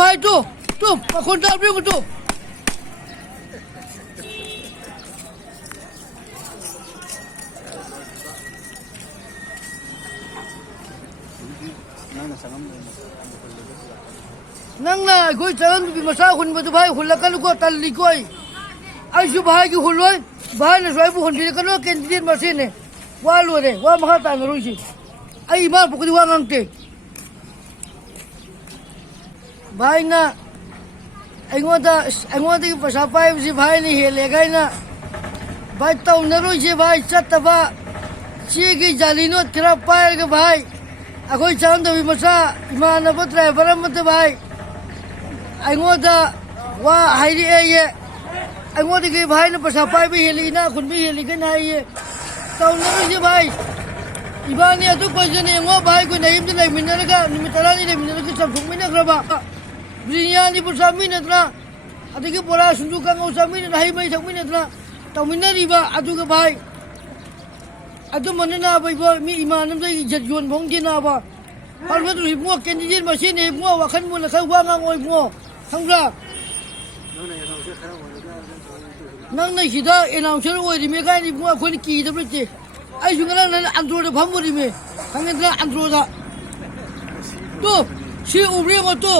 भाई तूคนตามเรื่องกู นั่งน่ะคุยเจอกันพี่มาซาคุณมาดูभाईคุณละกันลูกก็ตันลีก้อยไอ้ชูभाईกี่คนเลยभाईน่ะช่วยผู้คนที่กันว่าเกณฑ์ที่มาเส้นเนี่ยว่ารู้เลยว่ามาหาตังค์รู้สิไอ้บ้านปกติว่างังเตะभाईน่ะไอ้งวดที่ภาษาไปสิभाईนี่เฮเลยกันน่ะभाईเต้าน่ะรู้สิभाईชัดแต่ว่าเชี่ยกี่จารีโนดครับไปกับ भाई ไอ้คุยเจอกันพี่มาซาอิมานะบัตรไอ้บารมันตัว भाईไอ้งวดว่าไฮดีเอเยไอ้งวดที่กี่भाईน่ะภาษาไปไม่เฮลีนะคุณไม่เฮลีกันไอ้เยเต้าน่ะรู้สิभाईอีบ้านเนี่ยทุกคนจะเนี่ยงวดभाईคนไหนมันจะไหนมินอะไรกันนี่มิตรนี่เลยมินอะไรก็สับสนมินนะครับบริญญาณีภาษามินนะอาทิตย์พอเราสุนทรกังอุตสามินนะให้ไม่สักมินนะเต้ามินนี่บ้าอาทิตย์भाईอาทิตย์มันน่ะไปบ่มีอิมานนั่นได้จัดยวนของจีน่าบ้าพอเราดูหิบงัวเกณฑ์จีนมาเช่นหิบงัวว่าขันมูลเขาว่างงอยงัวทั้งกลางนั่งในขีดาเอ็นเอาเชื่อว่าดิเมกันหิบงัวคนกี่ตัวเจ๊ไอ้ชุนกันนั่นอันตรายพัมบุริเมทั้งนั้นอันตรายตัวชื่ออุบเรียกว่าตัว